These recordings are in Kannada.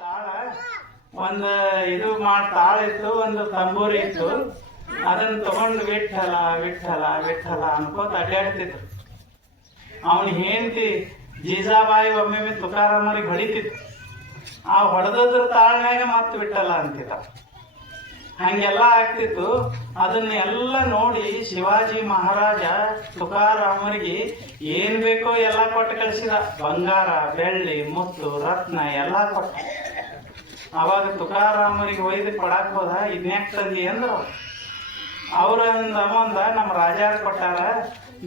ತಾಳ ಒಂದು ತಾಳ ಇತ್ತು, ಒಂದು ತಂಬೂರಿ ಇತ್ತು. ಅದನ್ನ ತಗೊಂಡು ವಿಠಲ ವಿಠಲ ವಿಠಲ ಅನ್ಕೋತ ಅಡ್ಡಾಡ್ತಿದ್ರು. ಅವನ್ ಹೆಂಡತಿ ಜೀಜಾಬಾಯಿ ಒಮ್ಮೆ ತುಕಾರಾಮರಿಗೆ ಹೊಡಿತಿತ್ತು. ಆ ಹೊಡೆದ್ರ ತಾಳ್ನಾಗ ಮತ್ತೆ ವಿಠಲ ಅಂತಿದ್ದ. ಹಂಗೆಲ್ಲ ಆಗ್ತಿತ್ತು. ಅದನ್ನೆಲ್ಲ ನೋಡಿ ಶಿವಾಜಿ ಮಹಾರಾಜ ತುಕಾರಾಮರಿಗೆ ಏನ್ ಬೇಕೋ ಎಲ್ಲ ಕೊಟ್ಟು ಕಳಿಸಿದ. ಬಂಗಾರ, ಬೆಳ್ಳಿ, ಮುತ್ತು, ರತ್ನ ಎಲ್ಲ ಕೊಟ್ಟ. ಅವಾಗ ತುಕಾರಾಮರಿಗೆ ಒಯ್ದು ಕೊಡಾಕ್ ಹೋದ. ಇದ್ನ್ಯಾಕ್ ತಂದಿ ಅಂದ್ರು. ಅವ್ರಂದ ನಮ್ಮ ರಾಜಾರ ಕೊಟ್ಟಾರ,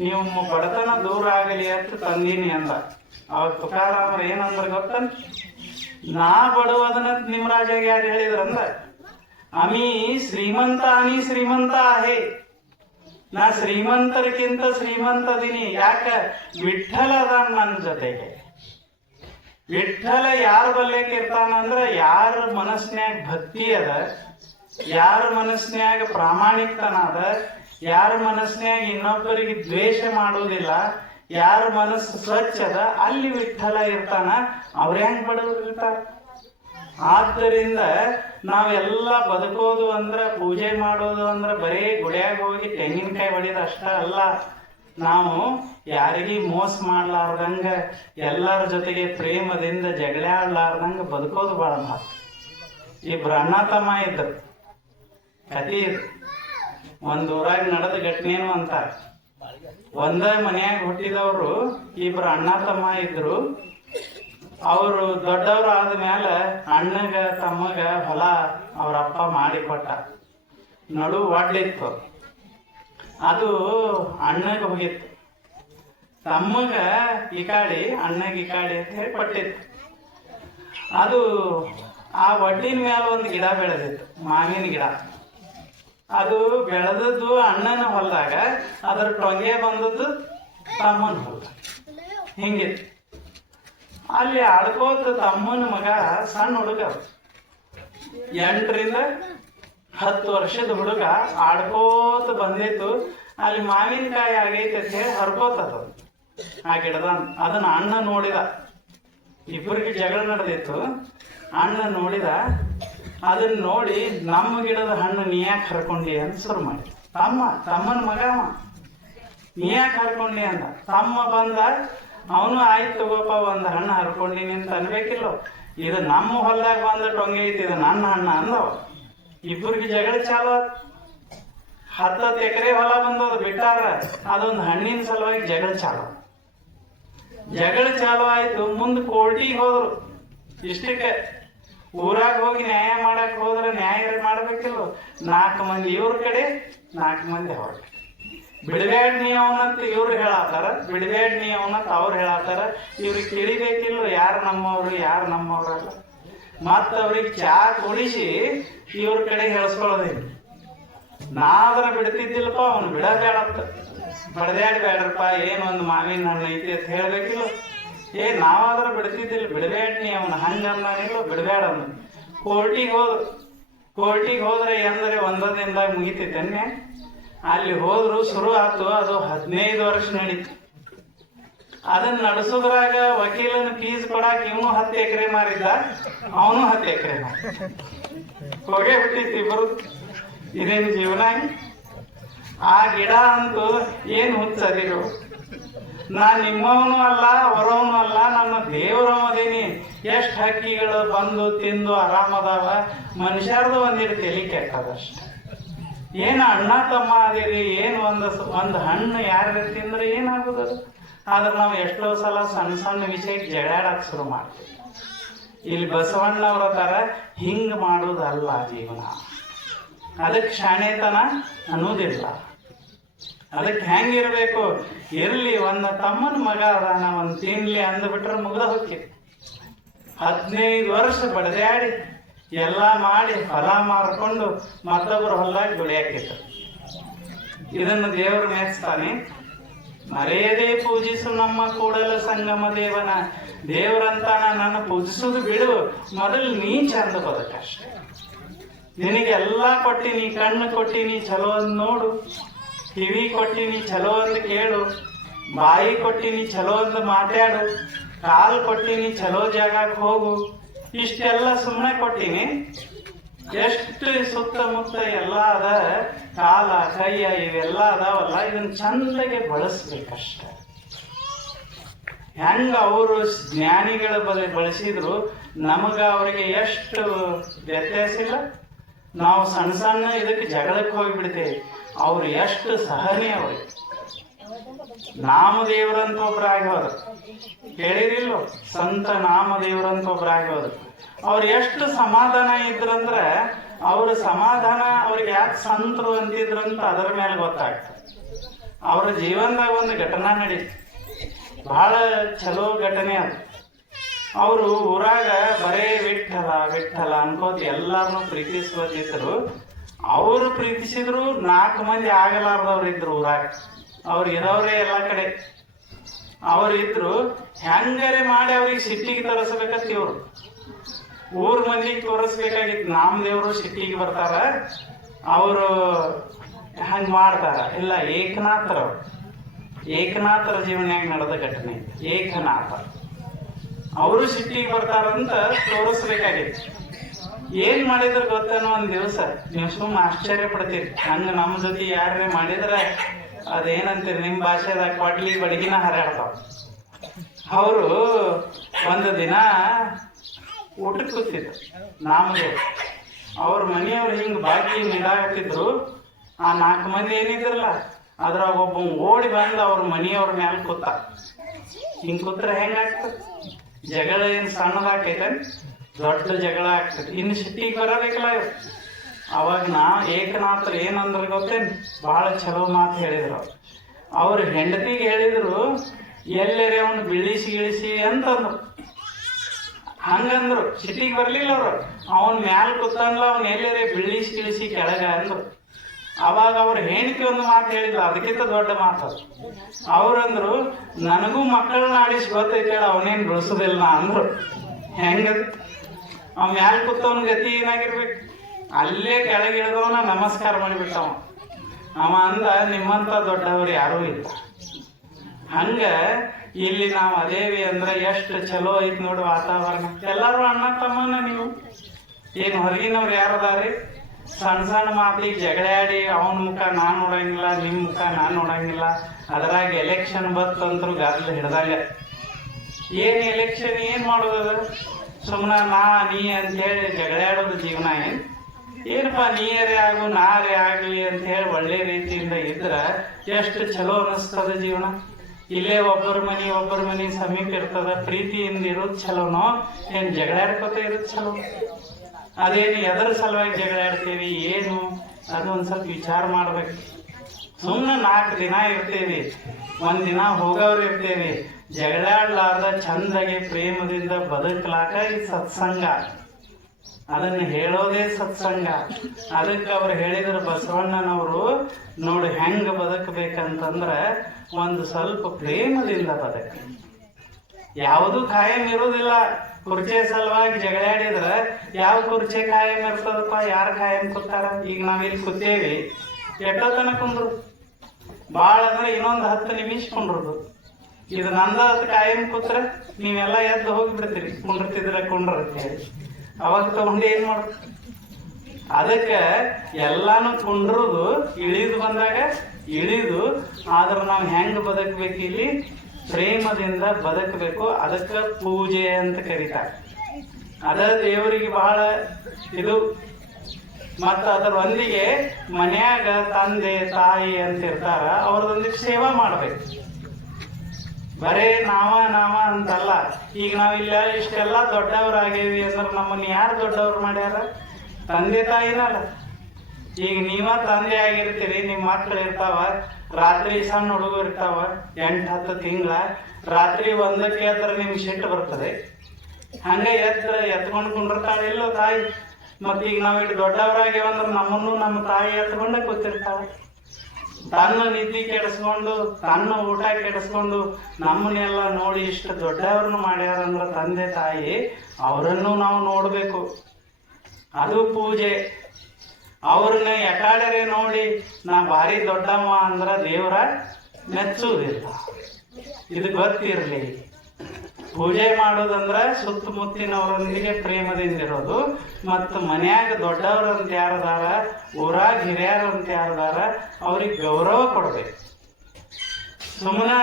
ನೀವು ಬಡತನ ದೂರ ಆಗಲಿ ಅಂತ ತಂದೀನಿ ಅಂದ. ಅವಾಗ ತುಕಾರಾಮರು ಏನಂದ್ರ ಗೊತ್ತ, ನಾ ಬಡವದನ್ನ ನಿಮ್ ರಾಜಾಗ ಯಾರು ಹೇಳಿದ್ರಂದ, ಅಮಿ ಶ್ರೀಮಂತ ಅನಿ ಶ್ರೀಮಂತ ಆಹೇ, ನಾ ಶ್ರೀಮಂತರಿಗಿಂತ ಶ್ರೀಮಂತದೀನಿ. ಯಾಕ? ವಿಠ್ಠಲ ಅದ ನನ್ನ ಜೊತೆಗೆ. ವಿಠ್ಠಲ ಯಾರ ಬಲ್ಲೆಕ್ ಇರ್ತಾನಂದ್ರ ಯಾರ ಮನಸ್ನ್ಯಾಗ ಭಕ್ತಿ ಅದ, ಯಾರ ಮನಸ್ನ್ಯಾಗ ಪ್ರಾಮಾಣಿಕತನ ಅದ, ಯಾರ ಮನಸ್ನ್ಯಾಗ ಇನ್ನೊಬ್ಬರಿಗೆ ದ್ವೇಷ ಮಾಡುವುದಿಲ್ಲ, ಯಾರ ಮನಸ್ಸು ಸ್ವಚ್ಛ ಅದ, ಅಲ್ಲಿ ವಿಠ್ಠಲ ಇರ್ತಾನ. ಅವ್ರ ಹೆಂಗ್ ಬಡವರು ಇರ್ತಾರ? ಆದ್ದರಿಂದ ನಾವೆಲ್ಲ ಬದುಕೋದು ಅಂದ್ರ, ಪೂಜೆ ಮಾಡೋದು ಅಂದ್ರ ಬರೀ ಗುಡಿಯಾಗ ಹೋಗಿ ತೆಂಗಿನಕಾಯಿ ಹೊಡಿದ ಅಷ್ಟ ಅಲ್ಲ. ನಾವು ಯಾರಿಗೂ ಮೋಸ ಮಾಡ್ಲಾರ್ದಂಗ, ಎಲ್ಲರ ಜೊತೆಗೆ ಪ್ರೇಮದಿಂದ ಜಗಳ ಆಡ್ಲಾರ್ದಂಗ ಬದುಕೋದು ಬಹಳ ಮಹತ್ವ. ಇಬ್ರು ಅಣ್ಣ ತಮ್ಮ ಇದ್ರು, ಕತಿ ಇದು. ಒಂದ್ ಊರಾಗ ನಡೆದ ಘಟನೆನು ಅಂತಾರ. ಒಂದ ಮನ್ಯಾಗ ಹುಟ್ಟಿದವರು ಇಬ್ರು ಅಣ್ಣ ತಮ್ಮ ಇದ್ರು. ಅವರು ದೊಡ್ಡವ್ರು ಆದ್ಮೇಲ ಅಣ್ಣಗ ತಮ್ಮಗ ಹೊಲ ಅವ್ರಪ್ಪ ಮಾಡಿಕೊಟ್ಟ. ನಡು ಒಡ್ಲಿತ್ತು. ಅದು ಅಣ್ಣಗ ಹೋಗಿತ್ತು. ತಮ್ಮಗ ಈ ಕಾಡಿ, ಅಣ್ಣಗ ಈ ಕಾಡಿ ಅಂತ ಹೇಳಿ ಕೊಟ್ಟಿತ್ತು. ಅದು ಆ ಒಡ್ಡಿನ ಮೇಲೆ ಒಂದು ಗಿಡ ಬೆಳೆದಿತ್ತು, ಮಾವಿನ ಗಿಡ. ಅದು ಬೆಳೆದದ್ದು ಅಣ್ಣನ ಹೊಲದಾಗ, ಅದರ ಟೊಂಗೆ ಬಂದದ್ದು ತಮ್ಮನ ಹೊಲ. ಹಿಂಗಿತ್ತು. ಅಲ್ಲಿ ಆಡ್ಕೋತ ತಮ್ಮನ ಮಗ ಸಣ್ಣ ಹುಡುಗ, 8 ರಿಂದ 10 ವರ್ಷದ ಹುಡುಗ ಆಡ್ಕೋತ ಬಂದಿತ್ತು. ಅಲ್ಲಿ ಮಾವಿನಕಾಯಿ ಆಗೈತೆ ಅಂತ ಹೇಳಿ ಹರ್ಕೋತದ ಆ ಗಿಡದ. ಅದನ್ನ ಅಣ್ಣ ನೋಡಿದ. ಇಬ್ಬರಿಗೆ ಜಗಳ ನಡೆದಿತ್ತು. ಅಣ್ಣ ನೋಡಿದ. ಅದನ್ನ ನೋಡಿ, ನಮ್ಮ ಗಿಡದ ಹಣ್ಣು ನೀ ಯಾಕೆ ಹರ್ಕೊಂಡಿ ಅಂತ ಶುರು ಮಾಡಿ. ತಮ್ಮನ ಮಗ ನೀ ಯಾಕೆ ಹರ್ಕೊಂಡಿ ಅಂದ. ತಮ್ಮ ಬಂದ. ಅವನು ಆಯ್ತು ತಗೋಪ, ಒಂದು ಹಣ್ಣು ಹರ್ಕೊಂಡಿನಿ ಅಂತ ಅನ್ಬೇಕಿಲ್ಲ. ಇದು ನಮ್ಮ ಹೊಲದಾಗ ಬಂದ ಟೊಂಗೆ ಐತಿ, ಇದು ನನ್ನ ಹಣ್ಣ ಅಂದವ. ಇಬ್ಬರಿಗೆ ಜಗಳ ಚಾಲು. 10 ಎಕರೆ ಹೊಲ ಬಂದದ ಬಿಟ್ಟಾರ. ಅದೊಂದು ಹಣ್ಣಿನ ಸಲುವಾಗಿ ಜಗಳ ಚಾಲು ಆಯ್ತು. ಮುಂದೆ ಕೋರ್ಟಿಗೆ ಹೋದ್ರು. ಇಷ್ಟಕ್ಕೆ ಊರಾಗ ಹೋಗಿ ನ್ಯಾಯ ಮಾಡಕ್ ಹೋದ್ರೆ ನ್ಯಾಯ ಮಾಡ್ಬೇಕಿಲ್ಲ. 4 ಮಂದಿ ಇವ್ರ ಕಡೆ, 4 ಮಂದಿ ಅವ್ರ ಕಡೆ. ಬಿಡಬೇಡ ನೀ ಅವನಂತ ಇವ್ರು ಹೇಳತ್ತಾರ, ಬಿಡಬೇಡ ನೀ ಅವನಂತ ಅವ್ರು ಹೇಳತ್ತಾರ. ಇವ್ರಿಗೆ ತಿಳಿಬೇಕಿಲ್ಲ ಯಾರು ನಮ್ಮವ್ರು ಯಾರು ನಮ್ಮವ್ರಲ್ಲ. ಮತ್ತ ಅವ್ರಿಗೆ ಚಾ ಕುಡಿಸಿ ಇವ್ರ ಕಡೆ ಹೇಳ್ಸ್ಕೊಳ್ಳೋದೇನು. ನಾದ್ರ ಬಿಡ್ತಿದ್ದಿಲ್ಲಪ್ಪ, ಅವನು ಬಿಡಬೇಡತ್ತ. ಬಡದ್ಯಾಡ್ಬೇಡ್ರಪ್ಪ, ಏನ್ ಒಂದು ಮಾವಿನ ಹಣ್ಣು ಐತಿ ಅಂತ ಹೇಳ್ಬೇಕಿಲ್ಲ. ನಾವಾದ್ರ ಬಿಡ್ತಿದ್ದಿಲ್ಲ, ಬಿಡಬೇಡ ನೀ ಅವನು ಹಂಗಂದಾನಿಲ್ಲ, ಬಿಡಬೇಡ ಅವನು. ಕೋರ್ಟಿಗೆ ಹೋದ್ರೆ ಎಂದ್ರೆ 1 ದಿನದಾಗ ಮುಗಿತೈತನ್ನೇ. ಅಲ್ಲಿ ಹೋದ್ರು, ಶುರು ಆತು. ಅದು 15 ವರ್ಷ ನಡೀತು. ಅದನ್ನ ನಡೆಸೋದ್ರಾಗ ವಕೀಲನ ಫೀಸ್ ಕೊಡಾಕ ಇವನು 10 ಎಕರೆ ಮಾರಿದ್ದ, ಅವನು 10 ಎಕರೆ ಹೋಗೇ ಬಿಟ್ಟಿತ್ತು ಇಬ್ಬರು. ಇದೇನು ಜೀವನ? ಆ ಗಿಡ ಅಂತೂ ಏನ್ ಹುಚ್ಚದಿರು. ನಾ ನಿಮ್ಮವನು ಅಲ್ಲ, ಹೊರವನು ಅಲ್ಲ, ನನ್ನ ದೇವರವದೀನಿ. ಎಷ್ಟು ಹಕ್ಕಿಗಳು ಬಂದು ತಿಂದು ಆರಾಮದಾವ. ಮನುಷ್ಯರ್ದು ಒಂದಿಟ್ಟು ತಲೆ ಕೆಟ್ಟದಷ್ಟ. ಏನು ಅಣ್ಣ ತಮ್ಮ ಅದಿರಿ, ಏನು ಒಂದು ಹಣ್ಣು ಯಾರು ತಿಂದ್ರೆ ಏನಾಗುದದು? ಆದ್ರೆ ನಾವು ಎಷ್ಟೋ ಸಲ ಸಣ್ಣ ಸಣ್ಣ ವಿಷಯಕ್ಕೆ ಜಗಳಾಡಕ್ ಶುರು ಮಾಡ್ತೀವಿ. ಇಲ್ಲಿ ಬಸವಣ್ಣವ್ರ ತರ ಹಿಂಗ್ ಮಾಡೋದಲ್ಲ ಜೀವನ. ಅದಕ್ಕೆ ಶಾಣೆತನ ಅನ್ನೋದಿಲ್ಲ. ಅದಕ್ಕೆ ಹೆಂಗಿರ್ಬೇಕು? ಇರ್ಲಿ, ಒಂದು ತಮ್ಮನ ಮಗ ಅದಾನ, ಒಂದು ತಿನ್ಲಿ ಅಂದ್ಬಿಟ್ರೆ ಮುಗ್ದ ಹೋಗ್ತಿತ್ತು. 15 ವರ್ಷ ಬಡದಾಡಿ ಎಲ್ಲ ಮಾಡಿ ಹೊಲ ಮಾರ್ಕೊಂಡು ಮತ್ತೊಬ್ಬರು ಹೊಲದಾಗ ದುಡಿಯಾಕಿತ್ತು. ಇದನ್ನು ದೇವರು ಮೆಚ್ತಾನೆ. ಮರೆಯದೇ ಪೂಜಿಸು ನಮ್ಮ ಕೂಡಲ ಸಂಗಮ ದೇವನ. ದೇವರಂತಾನ ನನ್ನ ಪೂಜಿಸುದು ಬಿಡು, ಮೊದಲು ನೀ ಚಂದ ಬದುಕಷ್ಟೆ. ನಿನಗೆಲ್ಲ ಕೊಟ್ಟಿನಿ, ಕಣ್ಣು ಕೊಟ್ಟಿನಿ, ಚಲೋ ಅಂದ್ ನೋಡು. ಕಿವಿ ಕೊಟ್ಟಿನಿ, ಚಲೋ ಅಂದ್ ಕೇಳು. ಬಾಯಿ ಕೊಟ್ಟಿನಿ, ಚಲೋ ಅಂದ್ ಮಾತಾಡು. ಕಾಲು ಕೊಟ್ಟಿನಿ, ಚಲೋ ಜಾಗಕ್ಕೆ ಹೋಗು. ಇಷ್ಟೆಲ್ಲ ಸುಮ್ಮನೆ ಕೊಟ್ಟಿನಿ. ಎಷ್ಟು ಸುತ್ತಮುತ್ತ ಎಲ್ಲ ಅದ, ಕಾಲ ಕೈಯ ಇವೆಲ್ಲ ಅದಾವಲ್ಲ, ಇದನ್ನ ಚಂದಗೆ ಬಳಸ್ಬೇಕಷ್ಟ. ಹೆಂಗ ಅವರು ಜ್ಞಾನಿಗಳ ಬಳಸಿದ್ರು ನಮಗ ಅವರಿಗೆ ಎಷ್ಟು ವ್ಯತ್ಯಾಸ ಇಲ್ಲ. ನಾವು ಸಣ್ಣ ಸಣ್ಣ ಇದಕ್ಕೆ ಜಗಳಕ್ಕೆ ಹೋಗಿಬಿಡ್ತೇವೆ. ಅವ್ರು ಎಷ್ಟು ಸಹನೆ ಅವ್ರಿಗೆ. ನಾಮದೇವರಂತ ಒಬ್ರು ಆಗ್ಯವರು, ಕೇಳಿರಿಲ್ಲೋ? ಸಂತ ನಾಮದೇವರಂತ ಒಬ್ರು ಆಗ್ಯವರು. ಅವ್ರು ಎಷ್ಟು ಸಮಾಧಾನ ಇದ್ರಂದ್ರೆ, ಅವ್ರ ಸಮಾಧಾನ ಅವ್ರಿಗೆ ಯಾಕೆ ಸಂತರು ಅಂತಿದ್ರಂತ ಅದರ ಮೇಲೆ ಗೊತ್ತಾಗ್ತದೆ. ಅವ್ರ ಜೀವನದಾಗ ಒಂದು ಘಟನಾ ನಡೀತು, ಬಹಳ ಚಲೋ ಘಟನೆ ಅದು. ಅವರು ಊರಾಗ ಬರೇ ವಿಠಲ ವಿಠಲ ಅನ್ಕೋತ ಎಲ್ಲಾರನ್ನು ಪ್ರೀತಿಸ್ಕೊತಿದ್ರು. ಅವರು ಪ್ರೀತಿಸಿದ್ರು 4 ಮಂದಿ ಆಗಲಾರ್ದವ್ರು ಇದ್ರು ಊರಾಗ. ಅವ್ರು ಇರೋರೇ ಎಲ್ಲ ಕಡೆ ಅವ್ರಿದ್ರು. ಹೆಂಗರೆ ಮಾಡಿ ಅವ್ರಿಗೆ ಸಿಟ್ಟಿಗೆ ತರಿಸ್ಬೇಕಂತ ಇವ್ರು ಊರ್ ಮಂದಿಗೆ ತೋರಿಸ್ಬೇಕಾಗಿತ್ತು. ನಾಮದೇವರು ಸಿಟ್ಟಿಗೆ ಬರ್ತಾರ, ಅವರು ಹಂಗ ಮಾಡ್ತಾರ. ಇಲ್ಲ, ಏಕನಾಥರ ಜೀವನ್ಯಾಗ ನಡೆದ ಘಟನೆ. ಏಕನಾಥ ಅವರು ಸಿಟ್ಟಿಗೆ ಬರ್ತಾರಂತ ತೋರಿಸ್ಬೇಕಾಗಿತ್ತು. ಏನ್ ಮಾಡಿದ್ರು ಗೊತ್ತೇನೋ, ಒಂದ್ ದಿವಸ ನೀವು ಸುಮ್ಮ ಆಶ್ಚರ್ಯ ಪಡ್ತೀರಿ. ಹಂಗ ನಮ್ಮ ಜೊತೆ ಯಾರೇ ಮಾಡಿದ್ರೆ ಅದೇನಂತೀರಿ ನಿಮ್ ಭಾಷೆದಾಗ ಕೊಡ್ಲಿ ಬಡಗಿನ ಹರಿಯಾಡ್ತಾವ. ಅವರು ಒಂದು ದಿನ ಊಟಕ್ಕೆ ಕೂತಿದ್ರು ನಾಮದೇವ್. ಅವ್ರ ಮನೆಯವ್ರು ಹಿಂಗ ಬಾಕಿ ನಿದಾಗತ್ತಿದ್ರು. ಆ 4 ಮಂದಿ ಏನಿದ್ರಲ್ಲ ಅದ್ರಾಗ ಒಬ್ಬ ಓಡಿ ಬಂದು ಅವ್ರ ಮನೆಯವ್ರ ಮ್ಯಾಲ ಕೂತ. ಹಿಂಗ್ ಕೂತ್ರೆ ಹೆಂಗಾಗ್ತದೆ? ಜಗಳ ಏನ್ ಸಣ್ಣದಾಕೈತೆ? ದೊಡ್ಡ ಜಗಳ ಆಗ್ತದೆ. ಇನ್ನು ಸಿಟ್ಟಿಗೆ ಬರೋಬೇಕಲ್ಲ. ಅವಾಗ ಏಕನಾಥರು ಏನಂದ್ರೆ ಗೊತ್ತೇನು? ಬಹಳ ಚಲೋ ಮಾತು ಹೇಳಿದ್ರು. ಅವ್ರ ಹೆಂಡತಿಗೆ ಹೇಳಿದ್ರು, ಎಲ್ಲರೇ ಅವನು ಬೀಳಿಸಿ ಅಂತಂದ್ರು. ಹಂಗಂದ್ರು, ಸಿಟ್ಟಿಗೆ ಬರ್ಲಿಲ್ಲ ಅವ್ರು. ಅವನ್ ಮ್ಯಾಲ ಕೂತಂದ್ಲ, ಅವ್ನ ಎಲ್ಲರೇ ಬೀಳಿಸಿ ಕೆಳಗ ಅಂದ್ರು. ಅವಾಗ ಅವ್ರ ಹೆಂಡತಿ ಒಂದು ಮಾತು ಹೇಳಿದ್ರು, ಅದಕ್ಕಿಂತ ದೊಡ್ಡ ಮಾತು. ಅವ್ರಂದ್ರು, ನನಗೂ ಮಕ್ಕಳನ್ನ ಆಡಿಸಿ ಗೊತ್ತೈತೆ, ಅವನೇನ್ ಬೆಳೆಸೋದಿಲ್ಲ ಅಂದ್ರು. ಹೆಂಗ ಅವ್ ಮ್ಯಾಲ ಕೂತವನ ಗತಿ ಏನಾಗಿರ್ಬೇಕು? ಅಲ್ಲೇ ಕೆಳಗಿಳಿದವನ ನಮಸ್ಕಾರ ಮಾಡಿಬಿಟ್ಟವ. ಅವ ಅಂದ, ನಿಮ್ಮಂತ ದೊಡ್ಡವ್ರು ಯಾರೂ ಇಲ್ಲ. ಹಂಗ ಇಲ್ಲಿ ನಾವು ಅದೇವಿ ಅಂದ್ರೆ ಎಷ್ಟು ಚಲೋ ಐತ್ ನೋಡಿ ವಾತಾವರಣ. ಎಲ್ಲಾರು ಅಣ್ಣ ತಮ್ಮನ. ನೀವು ಏನ್ ಹೊರಗಿನವ್ರು ಯಾರದಾರಿ? ಸಣ್ಣ ಸಣ್ಣ ಮಾತಿಗೆ ಜಗಳಾಡಿ ಅವನ ಮುಖ ನಾನ್ ನೋಡಂಗಿಲ್ಲ, ನಿಮ್ ಮುಖ ನಾನ್ ನೋಡಂಗಿಲ್ಲ. ಅದ್ರಾಗ ಎಲೆಕ್ಷನ್ ಬತ್ತಂದ್ರು ಗದ್ಲ ಹಿಡ್ದಾಗ. ಏನ್ ಎಲೆಕ್ಷನ್ ಏನ್ ಮಾಡೋದದ? ಸುಮ್ಮನ ನೀ ಅಂತ ಹೇಳಿ ಜಗಳಾಡೋದು ಜೀವನ ಏನಪ್ಪಾ? ನೀರೇ ಆಗು ನಾರೇ ಆಗ್ಲಿ ಅಂತ ಹೇಳಿ ಒಳ್ಳೆ ರೀತಿಯಿಂದ ಇದ್ರ ಎಷ್ಟು ಚಲೋ ಅನಿಸ್ತದ ಜೀವನ. ಇಲ್ಲೇ ಒಬ್ಬರ ಮನಿ ಸಮೀಪ ಇರ್ತದ. ಪ್ರೀತಿಯಿಂದ ಇರೋದು ಚಲೋನೋ ಏನ್ ಜಗಳಾಡ್ಕೋತ ಇರೋದು ಚಲೋ? ಅದೇನು ಎದರ ಸಲುವಾಗಿ ಜಗಳಾಡ್ತೇವಿ ಏನು ಅದು ಒಂದ್ ಸ್ವಲ್ಪ ವಿಚಾರ ಮಾಡ್ಬೇಕು. ಸುಮ್ಮನೆ 4 ದಿನ ಇರ್ತೇವಿ, 1 ದಿನ ಹೋಗೋರು ಇರ್ತೇವಿ. ಜಗಳಾಡ್ಲಾರ್ದ ಚಂದಗೆ ಪ್ರೇಮದಿಂದ ಬದುಕಲಾಕ ಈ ಸತ್ಸಂಗ. ಅದನ್ನ ಹೇಳೋದೇ ಸತ್ಸಂಗ. ಅದಕ್ಕೆ ಅವ್ರು ಹೇಳಿದ್ರು ಬಸವಣ್ಣನವರು, ನೋಡಿ ಹೆಂಗ ಬದುಕಬೇಕಂತಂದ್ರ ಒಂದು ಸ್ವಲ್ಪ ಪ್ರೇಮದಿಂದ ಬದುಕ. ಯಾವುದು ಕಾಯಂ ಇರುವುದಿಲ್ಲ. ಕುರ್ಚೆ ಸಲುವಾಗಿ ಜಗಳಾಡಿದ್ರ ಯಾವ ಕುರ್ಚೆ ಕಾಯಂ ಇರ್ತದಪ್ಪ? ಯಾರು ಕಾಯಂ ಕೂತಾರ? ಈಗ ನಾವಿಲ್ಲಿ ಕೂತೇವಿ, ಎಷ್ಟೋ ತನಕ ಕುಂದ್ರು, ಭಾಳ ಅಂದ್ರೆ ಇನ್ನೊಂದು 10 ನಿಮಿಷ ಕುಂಡ್ರದು. ಇದು ನಂದ ಕಾಯಂ ಕೂತ್ರ ನೀವೆಲ್ಲ ಎದ್ದು ಹೋಗಿಬಿಡ್ತೀರಿ. ಕುಂಡ್ರತಿದ್ರೆ ಅವಾಗ ತಗೊಂಡು ಏನ್ ಮಾಡ? ಅದಕ್ಕೆ ಎಲ್ಲಾನು ಕುಂಡ್ರದು ಇಳಿದು ಬಂದಾಗ ಆದ್ರೆ ನಾವು ಹೆಂಗ್ ಬದುಕಬೇಕು? ಇಲ್ಲಿ ಪ್ರೇಮದಿಂದ ಬದುಕಬೇಕು. ಅದಕ್ಕೆ ಪೂಜೆ ಅಂತ ಕರೀತಾರೆ. ಅದ ದೇವರಿಗೆ ಬಹಳ ಇದು. ಮತ್ತ ಅದರೊಂದಿಗೆ ಮನ್ಯಾಗ ತಂದೆ ತಾಯಿ ಅಂತ ಇರ್ತಾರ, ಅವ್ರದೊಂದಿಗೆ ಸೇವಾ ಮಾಡ್ಬೇಕು. ಬರೇ ನಾವ ಅಂತಲ್ಲ. ಈಗ ನಾವಿಲ್ಲ ಇಷ್ಟೆಲ್ಲ ದೊಡ್ಡವರಾಗೇವಿ ಅಂದ್ರೆ ನಮ್ಮನ್ನ ಯಾರು ದೊಡ್ಡವ್ರು ಮಾಡ್ಯಾರ? ತಂದೆ ತಾಯಿನಲ್ಲ. ಈಗ ನೀವ ತಂದೆ ಆಗಿರ್ತೀರಿ, ನಿಮ್ ಮಕ್ಳು ಇರ್ತಾವ, ರಾತ್ರಿ ಸಣ್ಣ ಹುಡುಗರು ಇರ್ತಾವ, 8-10 ತಿಂಗಳ. ರಾತ್ರಿ 1ಕ್ಕೆ ಎದ್ರೆ ನಿಮ್ಗೆ ಸಿಟ್ಟು ಬರ್ತದೆ. ಹಂಗ ಎತ್ಕೊಂಡು ಕುಂಡಿರ್ತಾಳೆ ಇಲ್ಲೋ ತಾಯಿ. ಮತ್ತ ಈಗ ನಾವ್ ಇಟ್ಟು ದೊಡ್ಡವರಾಗ್ಯಾವಂದ್ರೆ ನಮ್ಮನ್ನು ನಮ್ಮ ತಾಯಿ ಎತ್ಕೊಂಡ ಕೂತಿರ್ತಾವ. ತನ್ನ ನಿದ್ದೆ ಕೆಡಿಸ್ಕೊಂಡು, ತನ್ನ ಊಟ ಕೆಡಿಸ್ಕೊಂಡು ನಮ್ಮನ್ನೆಲ್ಲ ನೋಡಿ ಇಷ್ಟು ದೊಡ್ಡವ್ರನ್ನ ಮಾಡ್ಯಾರಂದ್ರ ತಂದೆ ತಾಯಿ, ಅವರನ್ನು ನಾವು ನೋಡ್ಬೇಕು. ಅದು ಪೂಜೆ. ಅವ್ರನ್ನ ಎಕಾಡರೆ ನೋಡಿ ನಾ ಭಾರಿ ದೊಡ್ಡಮ್ಮ ಅಂದ್ರ ದೇವರ ಮೆಚ್ಚುವುದಿಲ್ಲ. ಇದು ಗೊತ್ತಿರ್ಲಿ. ಪೂಜೆ ಮಾಡೋದಂದ್ರ ಸುತ್ತಮುತ್ತಿನವರೊಂದಿಗೆ ಪ್ರೇಮದಿಂದಿರೋದು, ಮತ್ತು ಮನ್ಯಾಗ ದೊಡ್ಡವ್ರಂತ ಯಾರದಾರ, ಊರಾಗ ಹಿರಿಯರಂತ ಯಾರದಾರ ಅವ್ರಿಗೆ ಗೌರವ ಕೊಡ್ಬೇಕು. ಸುಮ್ಮನ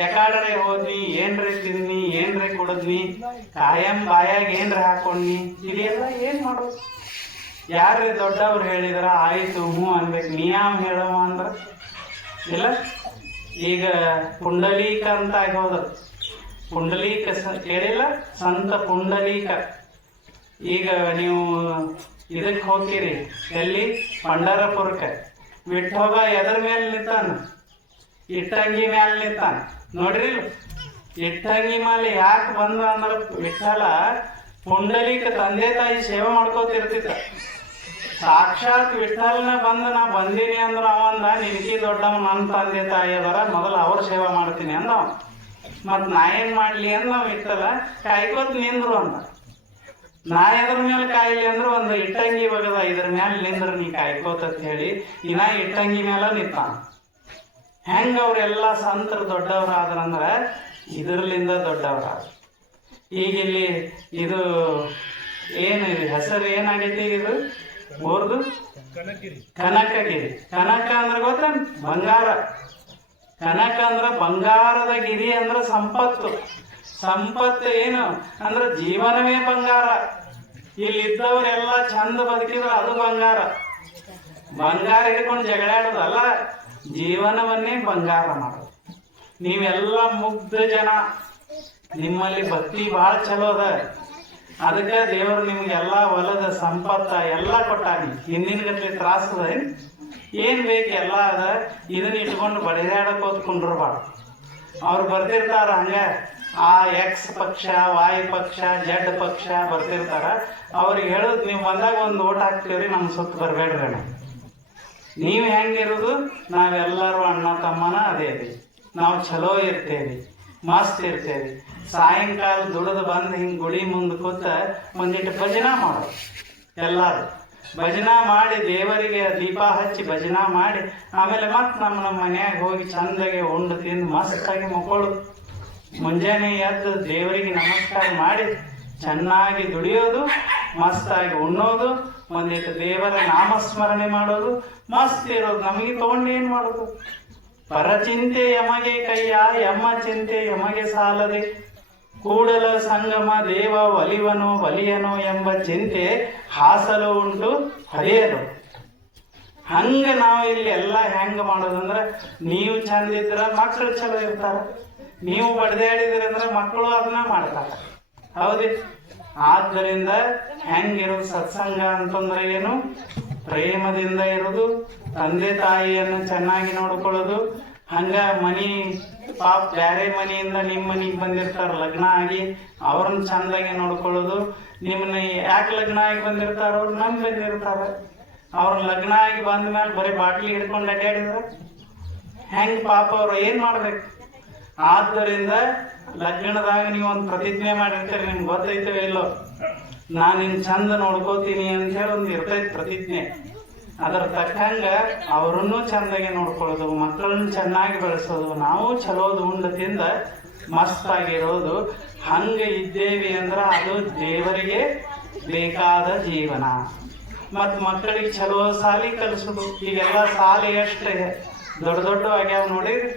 ಯಾಕಾಡ್ರೆ ಹೋದ್ನಿ, ಏನ್ರಿ ತಿನ್ನಿ, ಏನ್ರಿ ಕುಡದ್ನಿ, ಕಾಯಂ ಬಾಯಾಗ ಏನ್ರಿ ಹಾಕೊಂಡ್ನಿ, ಇದೆಲ್ಲ ಏನ್ ಮಾಡೋದು? ಯಾರೇ ದೊಡ್ಡವ್ರು ಹೇಳಿದ್ರ ಆಯ್ತು ಹ್ಞೂ ಅನ್ಬೇಕು. ನೀ ಯಾವ ಹೇಳವ ಅಂದ್ರ ಇಲ್ಲ. ಈಗ ಪುಂಡಲೀಕ ಅಂತ ಆಗೋದು. ಪುಂಡಲೀಕ ಕೇಳಿಲ್ಲ? ಸಂತ ಪುಂಡಲೀಕ. ಈಗ ನೀವು ಇದಕ್ಕೆ ಹೋಗ್ತೀರಿ, ಎಲ್ಲಿ? ಪಂಡರಪುರಕ್ಕೆ. ವಿಠೋಬ ಎದ್ರ ಮೇಲೆ ನಿಂತಾನ? ಇಟ್ಟಂಗಿ ಮ್ಯಾಲ ನಿಂತಾನ. ನೋಡ್ರಿ, ಇಟ್ಟಂಗಿ ಮೇಲೆ ಯಾಕೆ ಬಂದ ಅಂದ್ರ ವಿಠಲ ಪುಂಡಲೀಕ ತಂದೆ ತಾಯಿ ಸೇವೆ ಮಾಡ್ಕೋತಿರ್ತಿದ್ದ. ಸಾಕ್ಷಾತ್ ವಿಠಲನ ಬಂದು ನಾ ಬಂದೀನಿ ಅಂದ್ರ ಅವಂದ ನಿನಕಿ ದೊಡ್ಡವ ನನ್ನ ತಂದೆ ತಾಯಿ ಅದಾರ, ಮೊದಲು ಅವ್ರ ಸೇವೆ ಮಾಡ್ತೀನಿ ಅಂದ. ಮತ್ ನಾ ಏನ್ ಮಾಡ್ಲಿ ಅಂದ ವಿಠಲ, ಕಾಯ್ಕೋತ್ ನಿಂದ್ರು ಅಂದ. ನಾ ಎದ್ರ ಮೇಲೆ ಕಾಯ್ಲಿ ಅಂದ್ರ ಒಂದು ಇಟ್ಟಂಗಿ ಬಗದ, ಇದ್ರ ಮ್ಯಾಲ ನಿಂದ್ರ ನೀ ಕಾಯ್ಕೋತ ಹೇಳಿ ಇನ್ನ ಇಟ್ಟಂಗಿ ಮೇಲ ನಿಂತಾನ. ಹೆಂಗ ಅವ್ರೆಲ್ಲಾ ಸಂತರು ದೊಡ್ಡವ್ರಾದ್ರಂದ್ರ ಇದ್ರಲಿಂದ ದೊಡ್ಡವ್ರಾದ್ರು. ಈಗ ಇಲ್ಲಿ ಇದು ಏನು ಹೆಸರು ಏನಾಗೈತಿ? ಇದು ಊರ್ದು ಕನಕಗಿರಿ. ಕನಕ ಅಂದ್ರ ಗೊತ್ತ? ಬಂಗಾರ. ಕನಕ ಅಂದ್ರ ಬಂಗಾರದ ಗಿರಿ ಅಂದ್ರ ಸಂಪತ್ತು. ಸಂಪತ್ತು ಏನು ಅಂದ್ರ ಜೀವನವೇ ಬಂಗಾರ. ಇಲ್ಲಿದ್ದವರೆಲ್ಲ ಚಂದ ಬದುಕಿದ್ರು ಅದು ಬಂಗಾರ. ಬಂಗಾರ ಹಿಡ್ಕೊಂಡು ಜಗಳಾಡೋದಲ್ಲ, ಜೀವನವನ್ನೇ ಬಂಗಾರ ಮಾಡೋದು. ನೀವೆಲ್ಲ ಮುಗ್ಧ ಜನ, ನಿಮ್ಮಲ್ಲಿ ಭಕ್ತಿ ಬಹಳ ಚಲೋ ಅದ. ಅದಕ್ಕೆ ದೇವರು ನಿಮ್ಗೆಲ್ಲಾ ಹೊಲದ ಸಂಪತ್ತ ಎಲ್ಲ ಕೊಟ್ಟಾನಿ. ಹಿಂದಿನ ಗಟ್ಲೆ ತ್ರಾಸದ ಏನ್ ಬೇಕು ಎಲ್ಲ ಅದ. ಇದನ್ನ ಇಟ್ಕೊಂಡು ಬಡಿದಾಡಕ್ ಓದ್ಕೊಂಡ್ರಬಾರ್ದು. ಅವ್ರು ಬರ್ತಿರ್ತಾರ ಹಂಗ, ಆ ಎಕ್ಸ್ ಪಕ್ಷ, ವಾಯ್ ಪಕ್ಷ, ಜಡ್ ಪಕ್ಷ ಬರ್ತಿರ್ತಾರ. ಅವ್ರಿಗೆ ಹೇಳುದು, ನೀವು ಬಂದಾಗ ಒಂದು ಓಟ್ ಹಾಕ್ತೀವ್ರಿ, ನಮ್ ಸುತ್ತ ಬರ್ಬೇಡ್ರಿ. ನೀವ್ ಹೆಂಗಿರುದು? ನಾವೆಲ್ಲರೂ ಅಣ್ಣ ತಮ್ಮನ ಅದೇ, ನಾವು ಚಲೋ ಇರ್ತೇವಿ, ಮಸ್ತ್ ಇರ್ತೇವಿ. ಸಾಯಂಕಾಲ ದುಡಿದು ಬಂದು ಹಿಂಗ್ ಗುಡಿ ಮುಂದೆ ಕೂತ ಒಂದಿಟ್ಟು ಭಜನಾ ಮಾಡೋದು. ಎಲ್ಲಾರು ಭಜನಾ ಮಾಡಿ, ದೇವರಿಗೆ ದೀಪ ಹಚ್ಚಿ ಭಜನಾ ಮಾಡಿ, ಆಮೇಲೆ ಮತ್ ನಮ್ಮ ಮನ್ಯಾಗ ಹೋಗಿ ಚಂದಾಗೆ ಉಂಡು ತಿಂದು ಮಸ್ತಾಗಿ ಮಕ್ಕಳು. ಮುಂಜಾನೆ ಎದ್ದು ದೇವರಿಗೆ ನಮಸ್ಕಾರ ಮಾಡಿ ಚೆನ್ನಾಗಿ ದುಡಿಯೋದು, ಮಸ್ತಾಗಿ ಉಣ್ಣೋದು, ಒಂದಿಟ್ಟು ದೇವರ ನಾಮಸ್ಮರಣೆ ಮಾಡೋದು, ಮಸ್ತ್ ಇರೋದು. ನಮಗೆ ತಗೊಂಡು ಏನ್ ಮಾಡೋದು? ಪರಚಿಂತೆ ಯಮಗೆ ಕೈಯ, ಎಮ್ಮ ಚಿಂತೆ ಯಮಗೆ ಸಾಲದೆ, ಕೂಡಲ ಸಂಗಮ ದೇವ ಒಲಿವನೋ ಒಲಿಯನೋ ಎಂಬ ಚಿಂತೆ ಹಾಸಲು ಉಂಟು ಹರಿಯಲು. ಹಂಗ ನಾವು ಇಲ್ಲಿ ಎಲ್ಲ ಹೆಂಗ ಮಾಡೋದಂದ್ರ, ನೀವು ಚಂದ ಇದ್ರ ಮಕ್ಕಳು ಚಲೋ ಇರ್ತಾರ, ನೀವು ಬಡ್ದಾಡಿದ್ರಂದ್ರ ಮಕ್ಕಳು ಅದನ್ನ ಮಾಡ್ತಾರ. ಹೌದಿ? ಆದ್ದರಿಂದ ಹೆಂಗಿರೋದು ಸತ್ಸಂಗ ಅಂತಂದ್ರೆ ಏನು? ಪ್ರೇಮದಿಂದ ಇರೋದು, ತಂದೆ ತಾಯಿಯನ್ನು ಚೆನ್ನಾಗಿ ನೋಡ್ಕೊಳ್ಳೋದು. ಹಂಗ ಮನಿ ಪಾಪ ಬ್ಯಾರೆ ಮನೆಯಿಂದ ನಿಮ್ಮ ಮನಿಗೆ ಬಂದಿರ್ತಾರ ಲಗ್ನ ಆಗಿ, ಅವ್ರನ್ನ ಚಂದಾಗಿ ನೋಡ್ಕೊಳ್ಳೋದು. ನಿಮ್ಮನ್ನ ಯಾಕೆ ಲಗ್ನ ಆಗಿ ಬಂದಿರ್ತಾರ? ಅವ್ರು ನಮ್ ಬಂದಿರ್ತಾರ. ಅವ್ರ ಲಗ್ನ ಆಗಿ ಬಂದ ಮೇಲೆ ಬರೀ ಬಾಟ್ಲಿ ಹಿಡ್ಕೊಂಡು ಅಡ್ಡಾಡಿದ್ರ ಹೆಂಗ್? ಪಾಪ ಅವ್ರು ಏನ್ ಮಾಡ್ಬೇಕು? ಆದ್ದರಿಂದ ಲಗ್ನದಾಗ ನೀವು ಒಂದು ಪ್ರತಿಜ್ಞೆ ಮಾಡಿರ್ತೀರಿ, ನಿಮ್ಗೆ ಗೊತ್ತೈತವೆ ಇಲ್ಲೋ, ನಾನು ನಿನ್ ಚಂದ ನೋಡ್ಕೋತೀನಿ ಅಂತ ಹೇಳಿ ಒಂದು ಇರ್ತೈತಿ ಪ್ರತಿಜ್ಞೆ. ಅದರ ತಕ್ಕಂಗ ಅವರನ್ನು ಚಂದಾಗಿ ನೋಡ್ಕೊಳ್ಳೋದು, ಮಕ್ಕಳನ್ನು ಚೆನ್ನಾಗಿ ಬೆಳೆಸೋದು, ನಾವು ಚಲೋದು ಉಂಡು ತಿಂದ ಮಸ್ತಾಗಿರೋದು. ಹಂಗ ಇದ್ದೇವಿ ಅಂದ್ರ ಅದು ದೇವರಿಗೆ ಬೇಕಾದ ಜೀವನ. ಮತ್ ಮಕ್ಕಳಿಗೆ ಚಲೋ ಸಾಲಿ ಕಲಿಸೋದು. ಈಗೆಲ್ಲ ಸಾಲಿ ಎಷ್ಟು ದೊಡ್ಡ ದೊಡ್ಡ ಆಗ್ಯಾವ ನೋಡಿರಿ.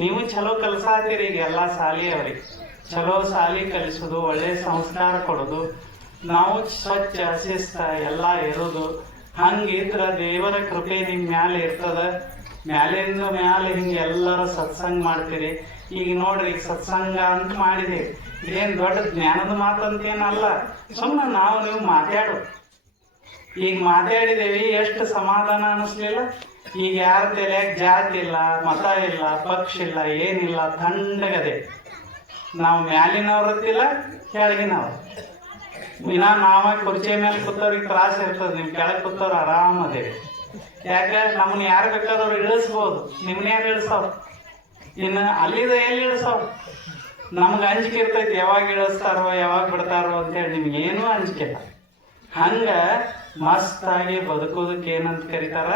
ನೀವು ಚಲೋ ಕಲ್ಸಾತೀರಿ. ಈಗ ಎಲ್ಲಾ ಸಾಲಿ ಅವ್ರಿಗೆ ಚಲೋ ಸಾಲಿ ಕಲಿಸೋದು, ಒಳ್ಳೆ ಸಂಸ್ಕಾರ ಕೊಡೋದು, ನಾವು ಸ್ವಚ್ಛ ಶಿಸ್ತ ಎಲ್ಲ ಇರೋದು. ಹಂಗಿದ್ರ ದೇವರ ಕೃಪೆ ನಿಮ್ ಮ್ಯಾಲೆ ಇರ್ತದ. ಮ್ಯಾಲಿಂದ ಮ್ಯಾಲೆ ಹಿಂಗ ಎಲ್ಲರೂ ಸತ್ಸಂಗ ಮಾಡ್ತೀರಿ. ಈಗ ನೋಡ್ರಿ, ಈಗ ಸತ್ಸಂಗ ಅಂತ ಮಾಡಿದೇವಿ, ಇದೇನ್ ದೊಡ್ಡ ಜ್ಞಾನದ ಮಾತಂತೇನಲ್ಲ, ಸುಮ್ಮನೆ ನಾವು ನೀವು ಮಾತಾಡು. ಈಗ ಮಾತಾಡಿದೇವಿ, ಎಷ್ಟು ಸಮಾಧಾನ ಅನಿಸ್ಲಿಲ್ಲ? ಈಗ ಯಾರ ತಲೆಯಾಗ ಜಾತಿ ಇಲ್ಲ, ಮತ ಇಲ್ಲ, ಪಕ್ಷ ಇಲ್ಲ, ಏನಿಲ್ಲ, ಥಂಡಗದೆ. ನಾವು ಮ್ಯಾಲಿನವ್ರತ್ತಿಲ್ಲ, ಕೆಳಗಿನವ್ರು. ಇನ್ನ ನಾವ ಕುರ್ಚಿ ಮೇಲೆ ಕೂತವ್ರಿಗೆ ತ್ರಾಸ ಇರ್ತದ, ನಿಮ್ ಕೆಳಗ್ ಕೂತವ್ರು ಆರಾಮದೇವಿ. ಯಾಕೆ? ನಮ್ಮನ್ನ ಯಾರು ಬೇಕಾದವ್ರು ಇಳಿಸ್ಬೋದು, ನಿಮ್ನ ಯಾರು ಇಳಿಸವ್ರು? ಇನ್ನು ಅಲ್ಲಿದ ಎಲ್ಲಿ ಇಳಿಸವ್ರು? ನಮ್ಗೆ ಅಂಜಿಕೆ ಇರ್ತೈತಿ, ಯಾವಾಗ ಇಳಿಸ್ತಾರೋ ಯಾವಾಗ ಬಿಡ್ತಾರೋ ಅಂತೇಳಿ. ನಿಮ್ಗೆ ಏನೂ ಅಂಜಿಕೆಲ್ಲ. ಹಂಗ ಮಸ್ತಾಗಿ ಬದುಕೋದಕ್ಕೆ ಏನಂತ ಕರೀತಾರ?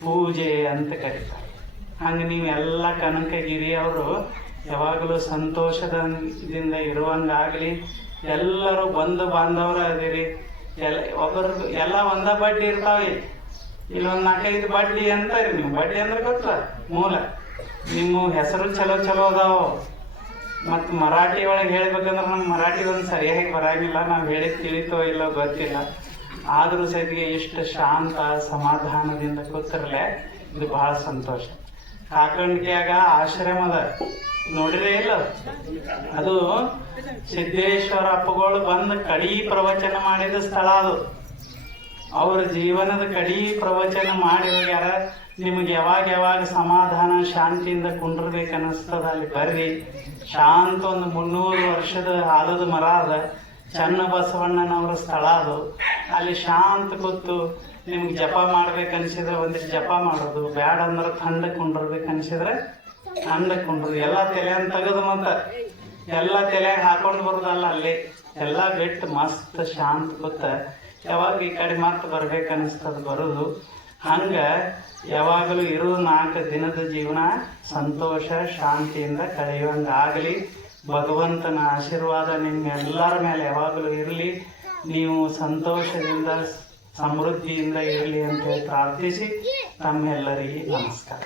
ಪೂಜೆ ಅಂತ ಕರೀತಾರ. ಹಂಗೆ ನೀವೆಲ್ಲ ಕನಕಗಿರಿ ಅವರು ಯಾವಾಗಲೂ ಸಂತೋಷದಿಂದ ಇರುವಂಗಾಗಲಿ. ಎಲ್ಲರೂ ಬಂಧು ಬಾಂಧವರು ಅದಿರಿ. ಒಬ್ಬರು ಎಲ್ಲ ಒಂದ ಬಡ್ಡಿ ಇರ್ತಾವೆ. ಇಲ್ಲೊಂದು 4-5 ಬಡ್ಡಿ ಅಂತಾರಿ ನೀವು. ಬಡ್ಡಿ ಅಂದ್ರೆ ಗೊತ್ತಲ್ಲ, ಮೂಲ. ನಿಮ್ಮ ಹೆಸರು ಚಲೋ ಚಲೋ ಅದಾವ. ಮತ್ತು ಮರಾಠಿ ಒಳಗೆ ಹೇಳ್ಬೇಕಂದ್ರೆ ನಮ್ಗೆ ಮರಾಠಿ ಒಂದು ಸರಿಯಾಗಿ ಬರಂಗಿಲ್ಲ. ನಾವು ಹೇಳಿದ್ ತಿಳಿತೋ ಇಲ್ಲೋ ಗೊತ್ತಿಲ್ಲ. ಆದರೂ ಸಹಿತ ಇಷ್ಟು ಶಾಂತ ಸಮಾಧಾನದಿಂದ ಕೂತಿರಲೆ ಇದು ಬಹಳ ಸಂತೋಷ. ಕಾಕಂಡಿಕೆಯಾಗ ಆಶ್ರಮದ ನೋಡಿರೇ ಇಲ್ಲ, ಅದು ಸಿದ್ದೇಶ್ವರ ಅಪ್ಪಗಳು ಬಂದು ಕಡೀ ಪ್ರವಚನ ಮಾಡಿದ ಸ್ಥಳ. ಅದು ಅವ್ರ ಜೀವನದ ಕಡೀ ಪ್ರವಚನ ಮಾಡಿ ಹೋಗ್ಯಾರ. ನಿಮಗೆ ಯಾವಾಗ ಸಮಾಧಾನ ಶಾಂತಿಯಿಂದ ಕುಂಡ್ರಬೇಕು ಅನ್ನಿಸ್ತದ ಅಲ್ಲಿ ಬರ್ರಿ. ಶಾಂತ ಒಂದು 300 ವರ್ಷದ ಆಲದ ಮರ ಅದ. ಚನ್ನ ಬಸವಣ್ಣನವರ ಸ್ಥಳ ಅದು. ಅಲ್ಲಿ ಶಾಂತ ಕೂತು ನಿಮ್ಗೆ ಜಪ ಮಾಡ್ಬೇಕನ್ಸಿದ್ರೆ ಒಂದಿಷ್ಟು ಜಪ ಮಾಡೋದು. ಬ್ಯಾಡ ಅಂದ್ರೆ ಥಂಡ ಕುಂಡ್ರಬೇಕನ್ಸಿದ್ರೆ ಥಂಡ ಕುಂಡ್ರದು. ಎಲ್ಲ ತಲೆಯನ್ನು ತೆಗೆದು ಮತ್ತೆ ಎಲ್ಲ ತಲೆಯಾಗ ಹಾಕೊಂಡು ಬರೋದಲ್ಲ, ಅಲ್ಲಿ ಎಲ್ಲ ಬಿಟ್ಟು ಮಸ್ತ್ ಶಾಂತ ಕೂತ ಯಾವಾಗ ಈ ಕಡೆ ಮತ್ತೆ ಬರ್ಬೇಕನ್ನಿಸ್ತದ ಬರೋದು. ಹಂಗೆ ಯಾವಾಗಲೂ ಇರೋ 4 ದಿನದ ಜೀವನ ಸಂತೋಷ ಶಾಂತಿಯಿಂದ ಕಳೆಯುವಂಗಾಗಲಿ. ಭಗವಂತನ ಆಶೀರ್ವಾದ ನಿಮ್ಮೆಲ್ಲರ ಮೇಲೆ ಯಾವಾಗಲೂ ಇರಲಿ. ನೀವು ಸಂತೋಷದಿಂದ ಸಮೃದ್ಧಿಯಿಂದ ಇರಲಿ ಅಂತ ಪ್ರಾರ್ಥಿಸಿ ತಮ್ಮೆಲ್ಲರಿಗೆ ನಮಸ್ಕಾರ.